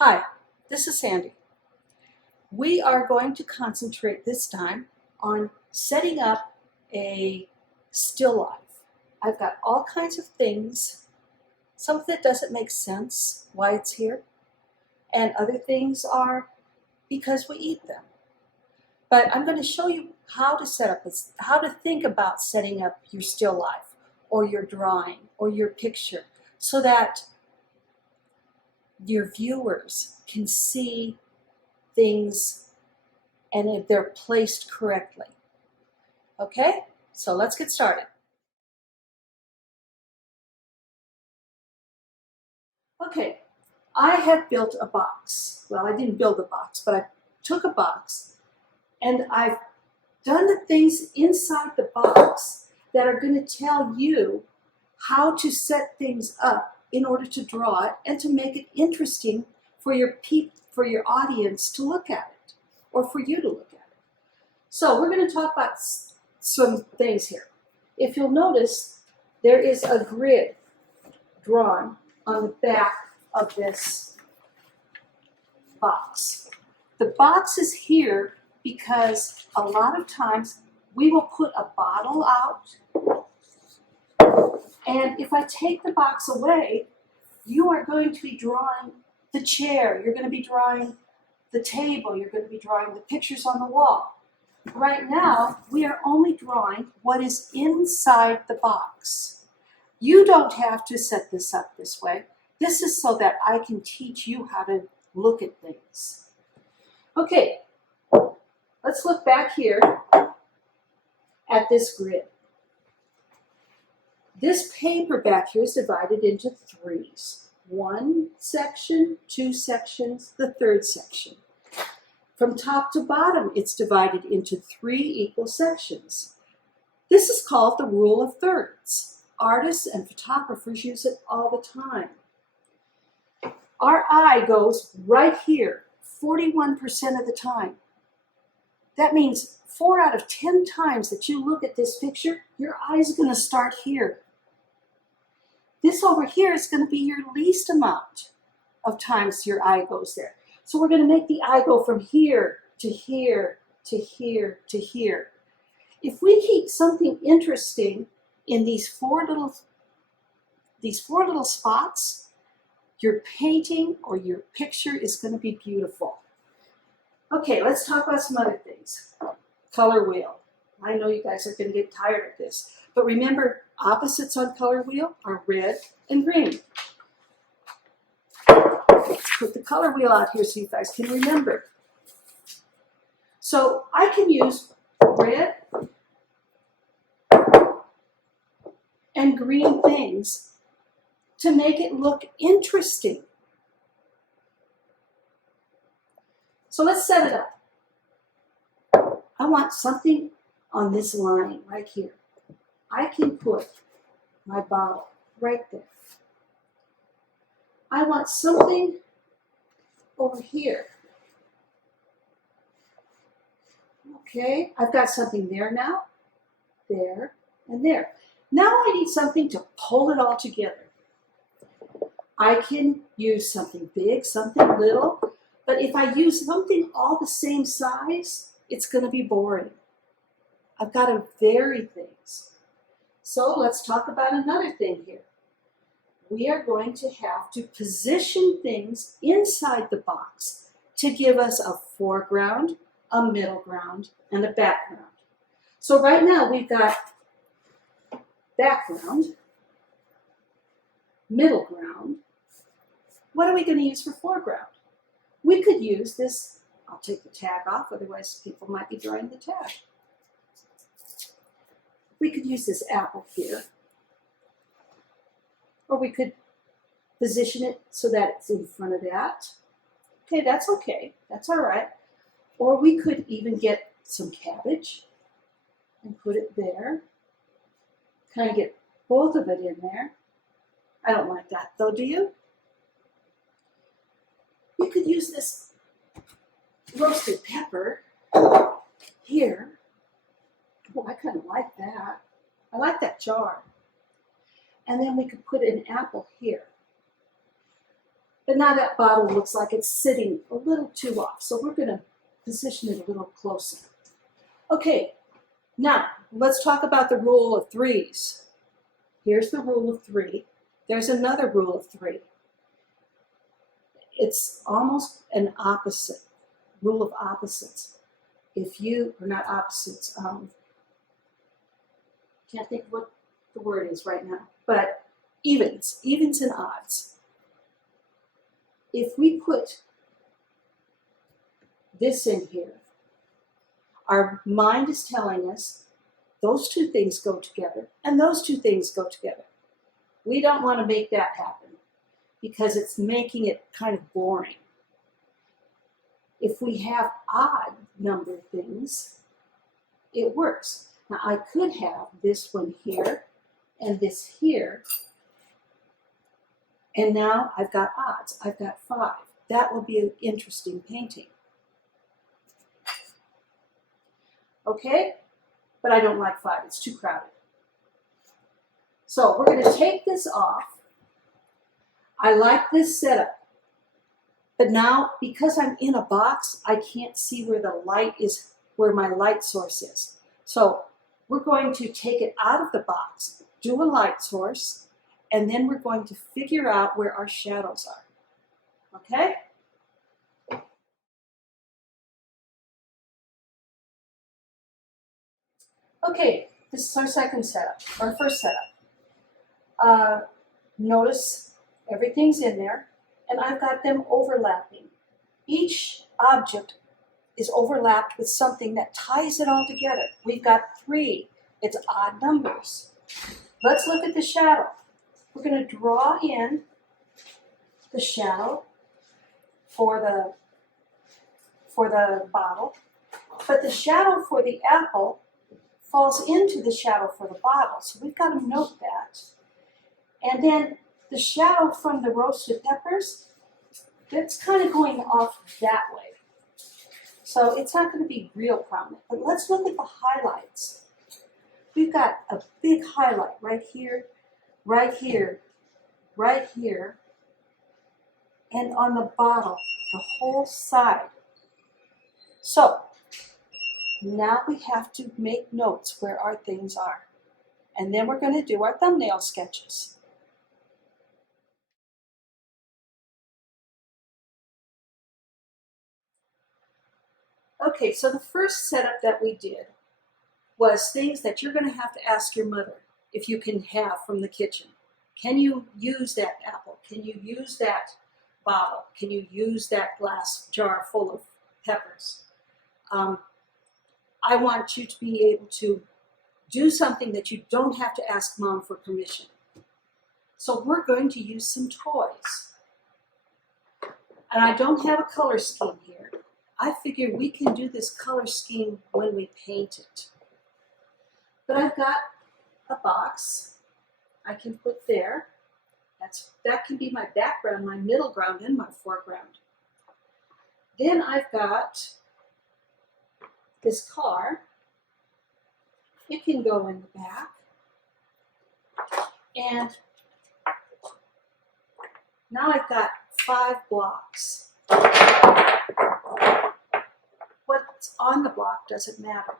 Hi, this is Sandy. We are going to concentrate this time on setting up a still life. I've got all kinds of things. Some of it doesn't make sense why it's here, and other things are because we eat them. But I'm going to show you how to set up this, how to think about setting up your still life or your drawing or your picture so that your viewers can see things and if they're placed correctly. Okay, so let's get started. Okay, I have built a box. Well, I didn't build a box, but I took a box and I've done the things inside the box that are going to tell you how to set things up in order to draw it and to make it interesting for your audience to look at it or for you to look at it. So we're going to talk about some things here. If you'll notice, there is a grid drawn on the back of this box. The box is here because a lot of times we will put a bottle out, and if I take the box away, you are going to be drawing the chair, you're going to be drawing the table, you're going to be drawing the pictures on the wall. Right now, we are only drawing what is inside the box. You don't have to set this up this way. This is so that I can teach you how to look at things. Okay, let's look back here at this grid. This paper back here is divided into threes. One section, two sections, the third section. From top to bottom, it's divided into three equal sections. This is called the rule of thirds. Artists and photographers use it all the time. Our eye goes right here 41% of the time. That means 4 out of 10 times that you look at this picture, your eye is going to start here. This over here is going to be your least amount of times your eye goes there. So we're going to make the eye go from here to here to here to here. If we keep something interesting in these four little spots, your painting or your picture is going to be beautiful. Okay, let's talk about some other things. Color wheel. I know you guys are going to get tired of this, but remember, opposites on color wheel are red and green. Let's put the color wheel out here so you guys can remember. So I can use red and green things to make it look interesting. So let's set it up. I want something on this line right here. I can put my bottle right there. I want something over here. Okay, I've got something there now, there, and there. Now I need something to pull it all together. I can use something big, something little, but if I use something all the same size, it's going to be boring. I've got to vary things. So let's talk about another thing here. We are going to have to position things inside the box to give us a foreground, a middle ground, and a background. So right now we've got background, middle ground. What are we going to use for foreground? We could use this. I'll take the tag off, otherwise people might be drawing the tag. We could use this apple here. Or we could position it so that it's in front of that. Okay, that's okay. That's all right. Or we could even get some cabbage and put it there. Kind of get both of it in there. I don't like that though, do you? You could use this roasted pepper here. Oh, I kind of like that. I like that jar. And then we could put an apple here. But now that bottle looks like it's sitting a little too off, so we're going to position it a little closer. Okay, now let's talk about the rule of threes. Here's the rule of three. There's another rule of three. It's almost an opposite, rule of opposites. If you, or not opposites, can't think of what the word is right now, but evens and odds. If we put this in here, our mind is telling us those two things go together and those two things go together. We don't want to make that happen because it's making it kind of boring. If we have odd number things, it works. Now I could have this one here and this here, and now I've got odds. I've got 5. That will be an interesting painting. Okay, but I don't like 5. It's too crowded. So we're going to take this off. I like this setup. But now, because I'm in a box, I can't see where the light is, where my light source is. So we're going to take it out of the box, do a light source, and then we're going to figure out where our shadows are. Okay? Okay, this is our second setup, our first setup. Notice everything's in there, and I've got them overlapping. Each object is overlapped with something that ties it all together. We've got 3. It's odd numbers. Let's look at the shadow. We're going to draw in the shadow for the bottle, but the shadow for the apple falls into the shadow for the bottle, so we've got to note that. And then the shadow from the roasted peppers, that's kind of going off that way. So it's not going to be real prominent. But let's look at the highlights. We've got a big highlight right here, right here, right here, and on the bottle, the whole side. So now we have to make notes where our things are. And then we're going to do our thumbnail sketches. Okay, so the first setup that we did was things that you're going to have to ask your mother if you can have from the kitchen. Can you use that apple? Can you use that bottle? Can you use that glass jar full of peppers? I want you to be able to do something that you don't have to ask Mom for permission. So we're going to use some toys. And I don't have a color scheme here. I figure we can do this color scheme when we paint it. But I've got a box I can put there. That can be my background, my middle ground, and my foreground. Then I've got this car. It can go in the back. And now I've got 5 blocks. What's on the block doesn't matter,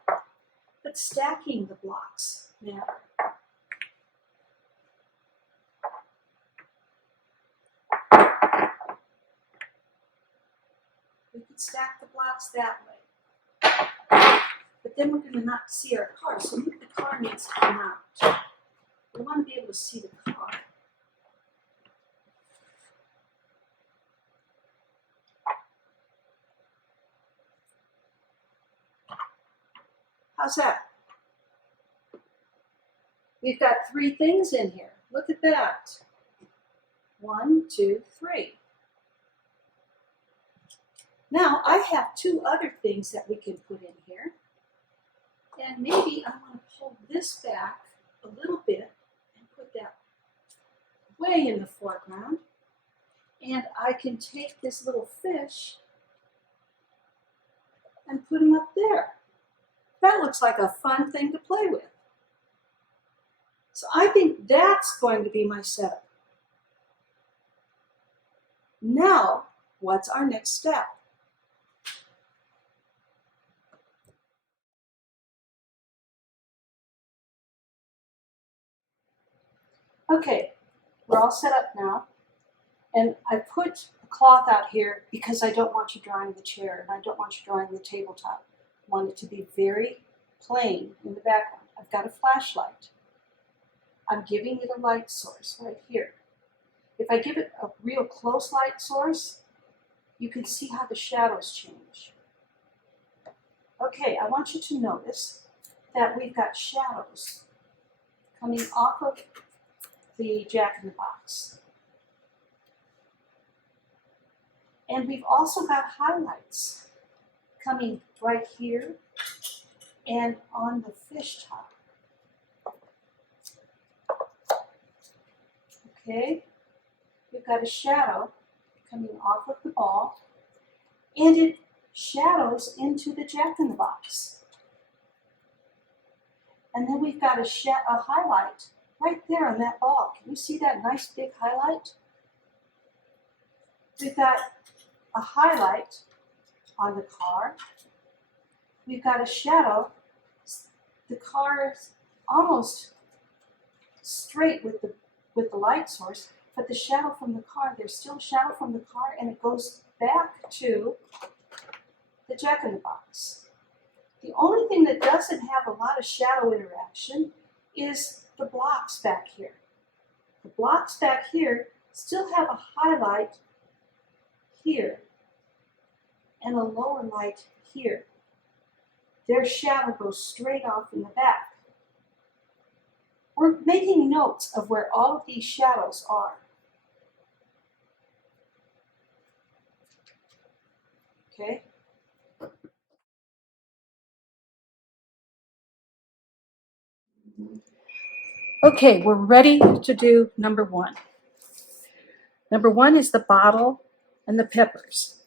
but stacking the blocks matter. We could stack the blocks that way, but then we're going to not see our car, so the car needs to come out. We want to be able to see the car. How's that? We've got 3 things in here. Look at that. 1, 2, 3. Now I have 2 other things that we can put in here. And maybe I want to pull this back a little bit and put that way in the foreground. And I can take this little fish and put him up there. That looks like a fun thing to play with. So I think that's going to be my setup. Now, what's our next step? Okay, we're all set up now. And I put a cloth out here because I don't want you drying the chair and I don't want you drying the tabletop. I want it to be very plain in the background. I've got a flashlight. I'm giving it a light source right here. If I give it a real close light source, you can see how the shadows change. Okay, I want you to notice that we've got shadows coming off of the Jack-in-the-Box. And we've also got highlights coming right here and on the fish top. Okay, we've got a shadow coming off of the ball, and it shadows into the Jack-in-the-Box. And then we've got a highlight right there on that ball. Can you see that nice big highlight? We've got a highlight on the car. We've got a shadow. The car is almost straight with the light source, but the shadow from the car, there's still a shadow from the car, and it goes back to the Jack-in-the-Box. The only thing that doesn't have a lot of shadow interaction is the blocks back here. The blocks back here still have a highlight here and a lower light here. Their shadow goes straight off in the back. We're making notes of where all of these shadows are. Okay? Okay, we're ready to do number one. Number one is the bottle and the peppers.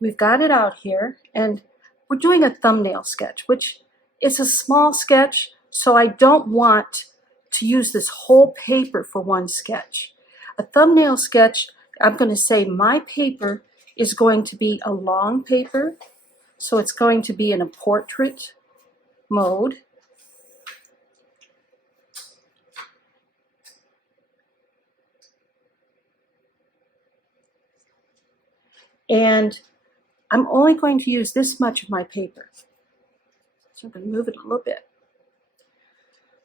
We've got it out here, and we're doing a thumbnail sketch, which is a small sketch, so I don't want to use this whole paper for one sketch. A thumbnail sketch, I'm going to say my paper is going to be a long paper, so it's going to be in a portrait mode. And I'm only going to use this much of my paper. So I'm going to move it a little bit.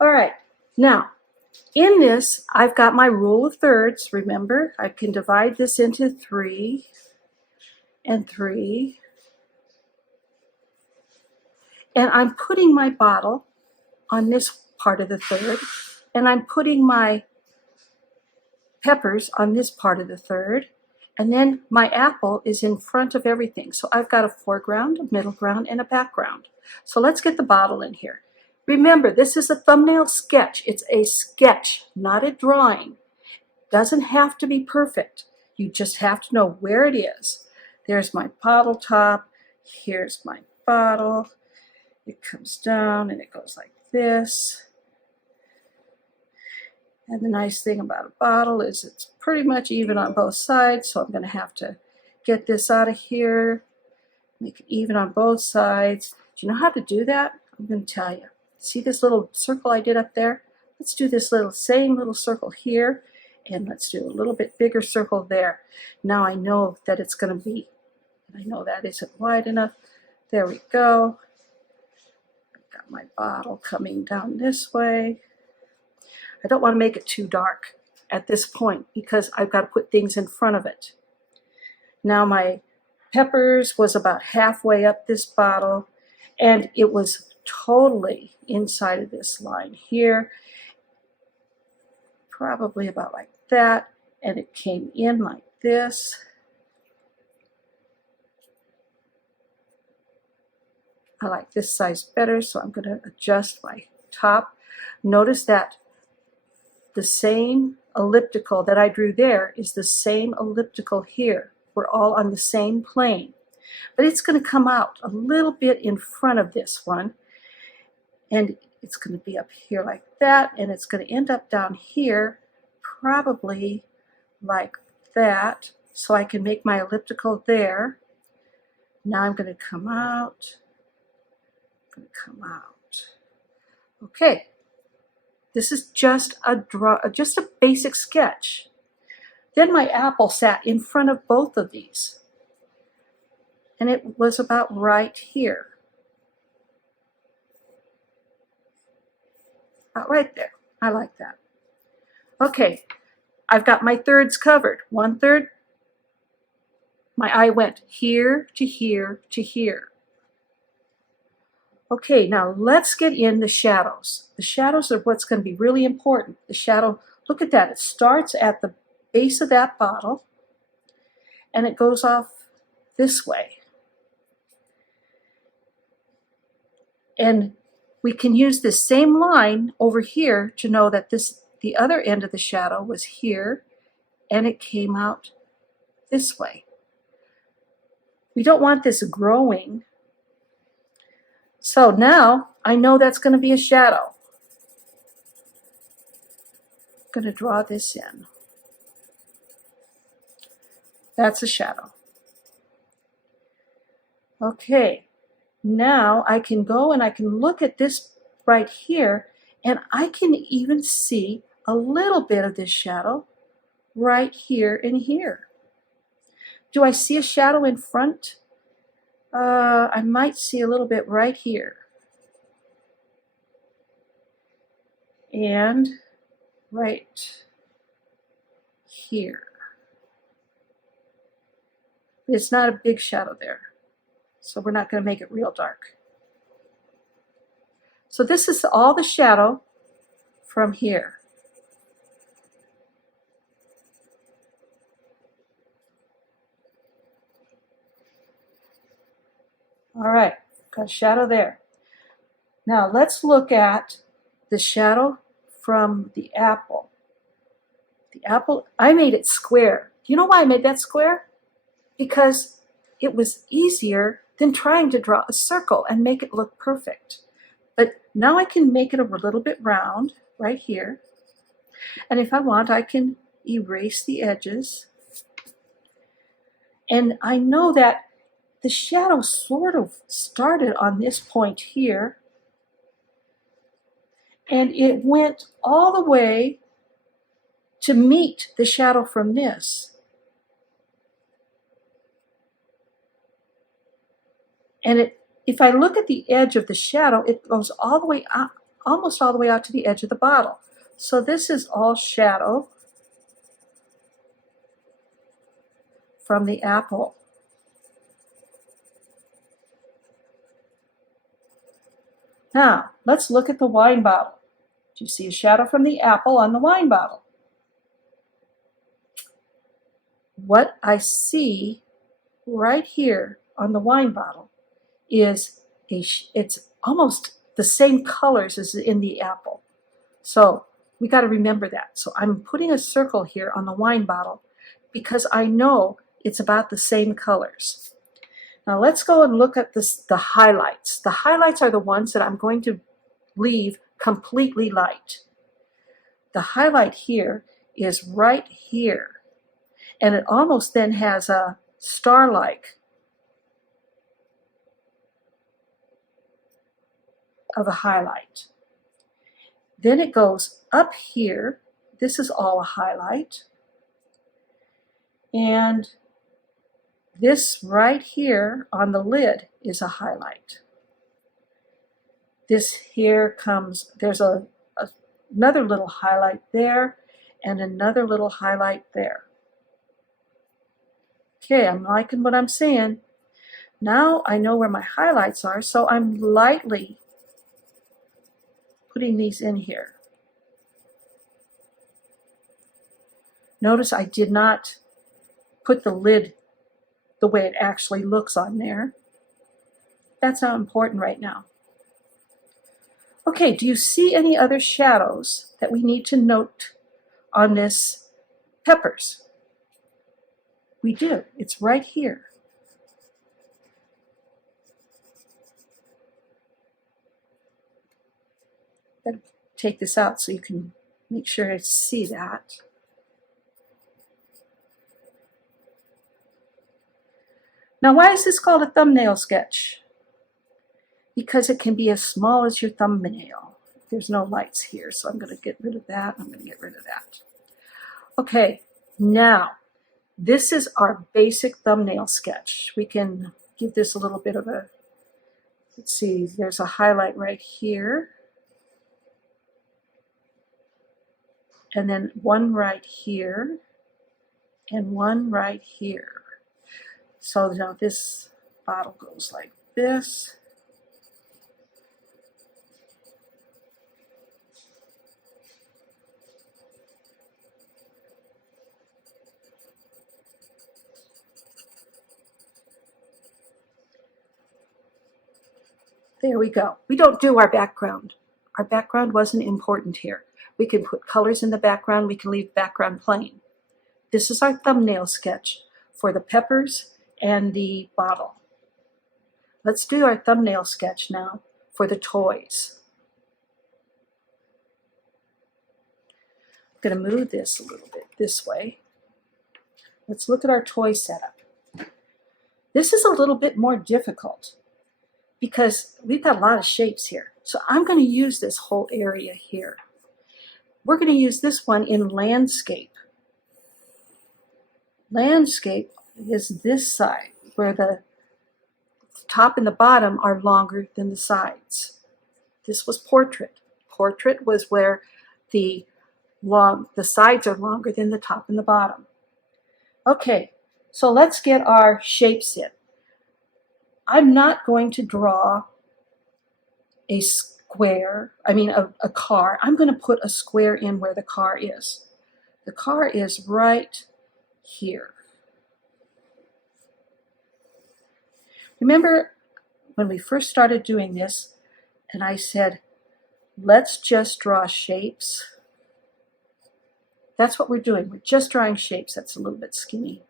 All right, now in this, I've got my rule of thirds. Remember, I can divide this into 3 and 3. And I'm putting my bottle on this part of the third, and I'm putting my peppers on this part of the third, and then my apple is in front of everything. So I've got a foreground, a middle ground, and a background. So let's get the bottle in here. Remember, this is a thumbnail sketch. It's a sketch, not a drawing. Doesn't have to be perfect. You just have to know where it is. There's my bottle top. Here's my bottle. It comes down and it goes like this. And the nice thing about a bottle is it's pretty much even on both sides, so I'm going to have to get this out of here, make it even on both sides. Do you know how to do that? I'm going to tell you. See this little circle I did up there? Let's do this same little circle here, and let's do a little bit bigger circle there. Now I know that it's going to be, I know that isn't wide enough. There we go. I've got my bottle coming down this way. I don't want to make it too dark at this point because I've got to put things in front of it. Now my peppers was about halfway up this bottle, and it was totally inside of this line here, probably about like that, and it came in like this. I like this size better, so I'm going to adjust my top. Notice that the same elliptical that I drew there is the same elliptical here. We're all on the same plane. But it's going to come out a little bit in front of this one. And it's going to be up here like that. And it's going to end up down here, probably like that. so I can make my elliptical there. Now I'm going to come out. Okay, this is just a basic sketch. Then my apple sat in front of both of these, and it was about right here. About right there. I like that. Okay, I've got my thirds covered. 1/3. My eye went here to here to here. Okay, now let's get in the shadows. The shadows are what's going to be really important. The shadow, look at that. It starts at the base of that bottle, and it goes off this way. And we can use this same line over here to know that the other end of the shadow was here, and it came out this way. We don't want this growing. So now I know that's going to be a shadow. I'm going to draw this in. That's a shadow. Okay, now I can go and I can look at this right here, and I can even see a little bit of this shadow right here and here. Do I see a shadow in front? I might see a little bit right here. And right here. It's not a big shadow there, so we're not going to make it real dark. So this is all the shadow from here. All right, got a shadow there. Now let's look at the shadow from the apple. The apple, I made it square. Do you know why I made that square? Because it was easier than trying to draw a circle and make it look perfect. But now I can make it a little bit round right here. And if I want, I can erase the edges. And I know that the shadow sort of started on this point here, and it went all the way to meet the shadow from this. And if I look at the edge of the shadow, it goes all the way out, almost all the way out to the edge of the bottle. So this is all shadow from the apple. Now, let's look at the wine bottle. Do you see a shadow from the apple on the wine bottle? What I see right here on the wine bottle is it's almost the same colors as in the apple. So we got to remember that. So I'm putting a circle here on the wine bottle because I know it's about the same colors. Now let's go and look at the highlights. The highlights are the ones that I'm going to leave completely light. The highlight here is right here, and it almost then has a star-like of a highlight. Then it goes up here. This is all a highlight. And this right here on the lid is a highlight. This here comes, there's another little highlight there and another little highlight there. Okay, I'm liking what I'm seeing. Now I know where my highlights are, so I'm lightly putting these in here. Notice I did not put the lid the way it actually looks on there. That's not important right now. Okay, do you see any other shadows that we need to note on this peppers? We do. It's right here. Gotta take this out so you can make sure I see that. Now, why is this called a thumbnail sketch? Because it can be as small as your thumbnail. There's no lights here, so I'm going to get rid of that. I'm going to get rid of that. Okay, now, this is our basic thumbnail sketch. We can give this a little bit of a, let's see, there's a highlight right here. And then one right here, and one right here. So now this bottle goes like this. There we go. We don't do our background. Our background wasn't important here. We can put colors in the background. We can leave background plain. This is our thumbnail sketch for the peppers and the bottle. Let's do our thumbnail sketch now for the toys. I'm going to move this a little bit this way. Let's look at our toy setup. This is a little bit more difficult because we've got a lot of shapes here. So I'm going to use this whole area here. We're going to use this one in landscape. Landscape is this side where the top and the bottom are longer than the sides. This was portrait. Portrait was where the sides are longer than the top and the bottom. Okay, so let's get our shapes in. I'm not going to draw a square, a car. I'm going to put a square in where the car is. The car is right here. Remember when we first started doing this, and I said, let's just draw shapes. That's what we're doing. We're just drawing shapes. That's a little bit skinny.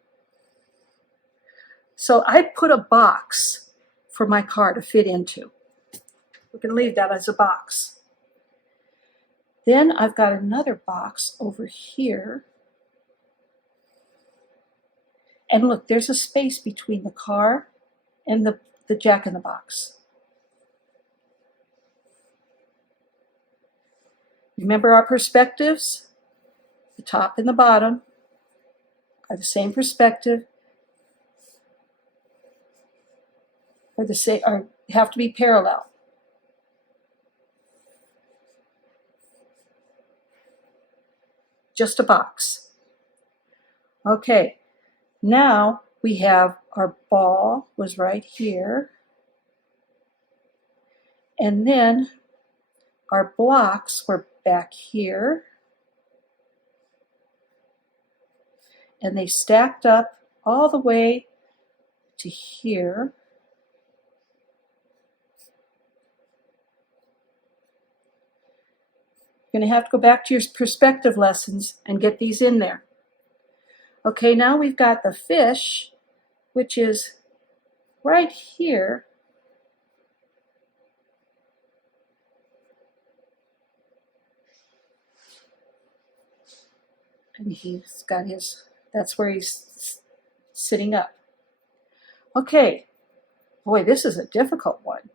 So I put a box for my car to fit into. We're going to leave that as a box. Then I've got another box over here. And look, there's a space between the car and the jack-in-the-box. Remember our perspectives? The top and the bottom are the same perspective, have to be parallel. Just a box. Okay, now we have our ball was right here. And then our blocks were back here. And they stacked up all the way to here. You're going to have to go back to your perspective lessons and get these in there. Okay, now we've got the fish, which is right here. And he's got that's where he's sitting up. Okay, boy, this is a difficult one.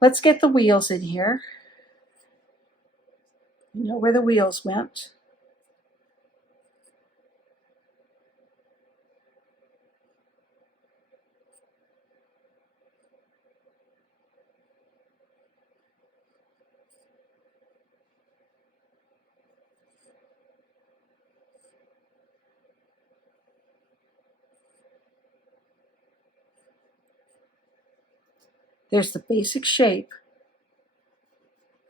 Let's get the wheels in here. You know where the wheels went. There's the basic shape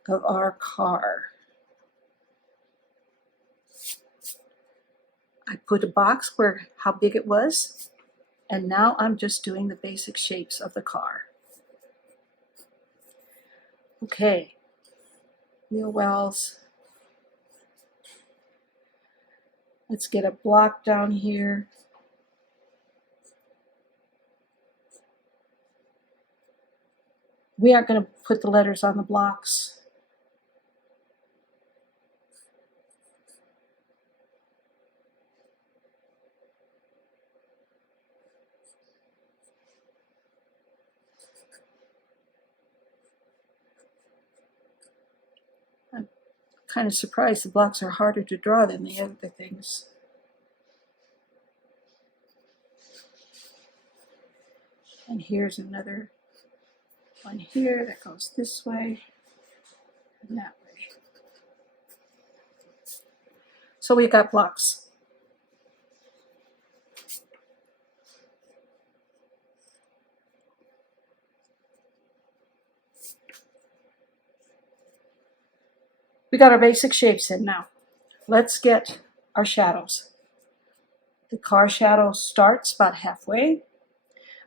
of our car. I put a box where how big it was, and now I'm just doing the basic shapes of the car. Okay, wheel wells. Let's get a block down here. We aren't going to put the letters on the blocks. kind of surprised the blocks are harder to draw than the other things. And here's another one here that goes this way and that way. So we've got blocks. We got our basic shapes in now. Let's get our shadows. The car shadow starts about halfway.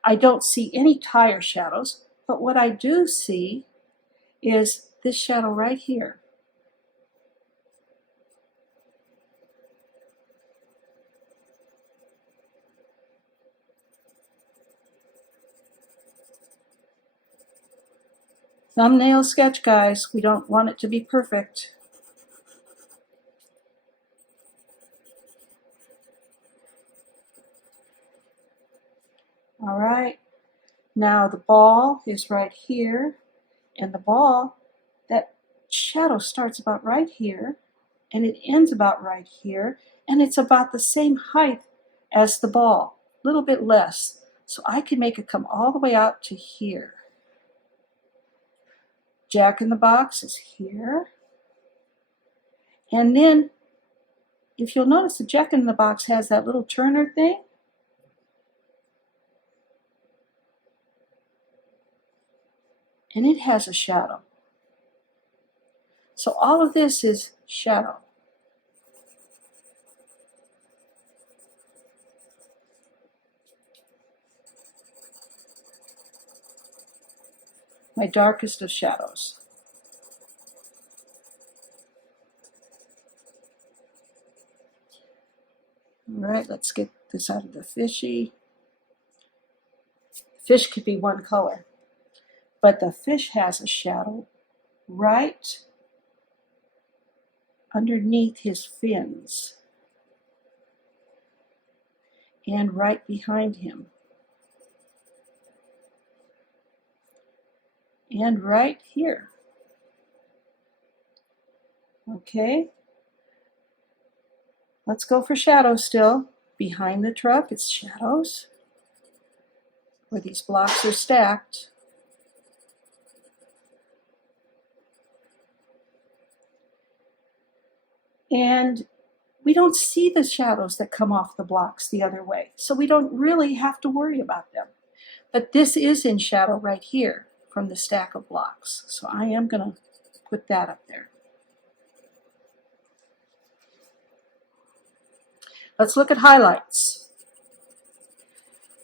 I don't see any tire shadows, but what I do see is this shadow right here. Thumbnail sketch, guys. We don't want it to be perfect. All right. Now the ball is right here, and the ball, that shadow starts about right here, and it ends about right here, and it's about the same height as the ball, a little bit less. So I can make it come all the way out to here. Jack in the Box is here. And then, if you'll notice, the Jack in the Box has that little turner thing. And it has a shadow. So all of this is shadow. My darkest of shadows. All right, let's get this out of the fishy. Fish could be one color, but the fish has a shadow right underneath his fins and right behind him and right here. Okay, let's go for shadows still. Behind the truck, it's shadows where these blocks are stacked. And we don't see the shadows that come off the blocks the other way, so we don't really have to worry about them. But this is in shadow right here from the stack of blocks, so I am going to put that up there. Let's look at highlights.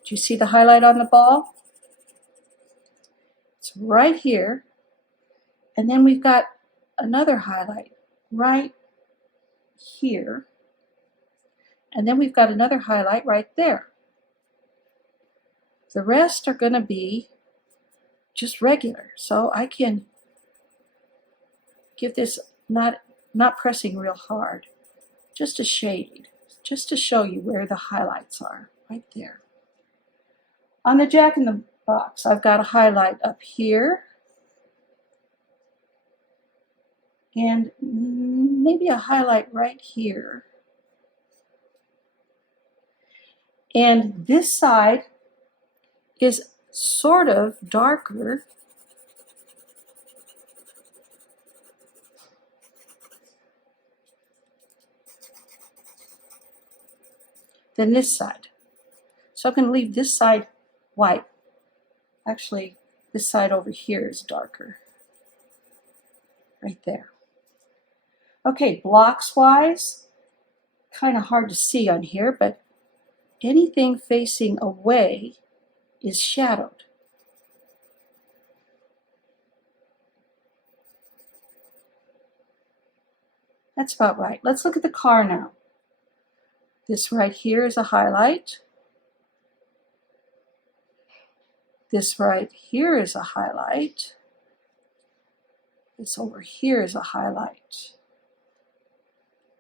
Do you see the highlight on the ball? It's right here, and then we've got another highlight right here, and then we've got another highlight right there. The rest are going to be just regular, so I can give this not pressing real hard, just a shade, just to show you where the highlights are, right there. On the Jack in the Box, I've got a highlight up here, and maybe a highlight right here. And this side is sort of darker than this side. So I'm going to leave this side white. Actually, this side over here is darker. Right there. Okay, blocks-wise, kind of hard to see on here, but anything facing away is shadowed. That's about right. Let's look at the car now. This right here is a highlight. This right here is a highlight. This over here is a highlight.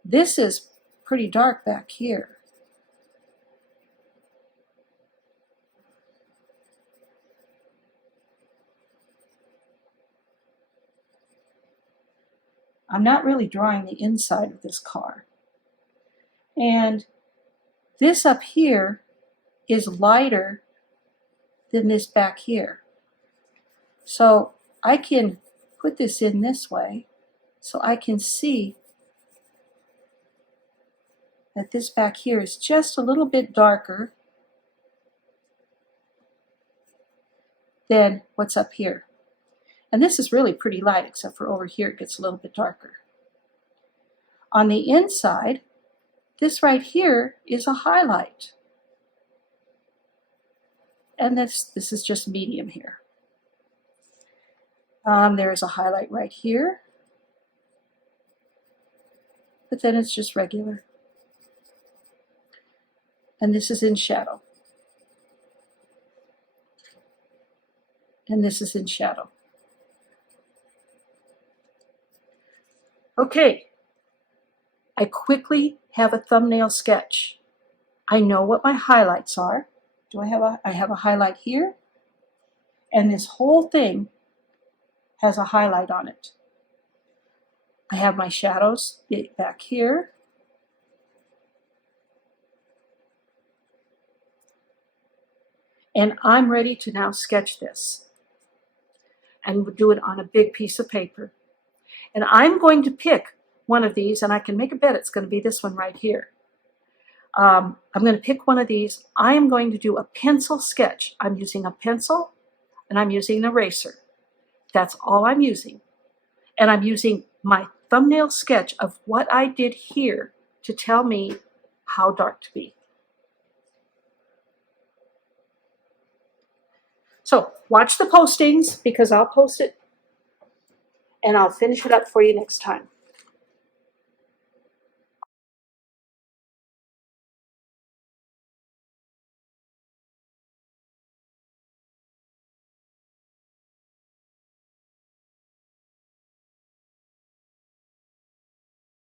This is pretty dark back here. I'm not really drawing the inside of this car. And this up here is lighter than this back here. So I can put this in this way so I can see that this back here is just a little bit darker than what's up here. And this is really pretty light, except for over here it gets a little bit darker. On the inside, this right here is a highlight. And this is just medium here. There is a highlight right here, but then it's just regular. And this is in shadow. And this is in shadow. Okay, I quickly have a thumbnail sketch. I know what my highlights are. I have a highlight here, and this whole thing has a highlight on it. I have my shadows back here. And I'm ready to now sketch this and do it on a big piece of paper. And I'm going to pick one of these, and I can make a bet it's going to be this one right here. I'm going to pick one of these. I am going to do a pencil sketch. I'm using a pencil and I'm using an eraser. That's all I'm using. And I'm using my thumbnail sketch of what I did here to tell me how dark to be. So watch the postings because I'll post it and I'll finish it up for you next time.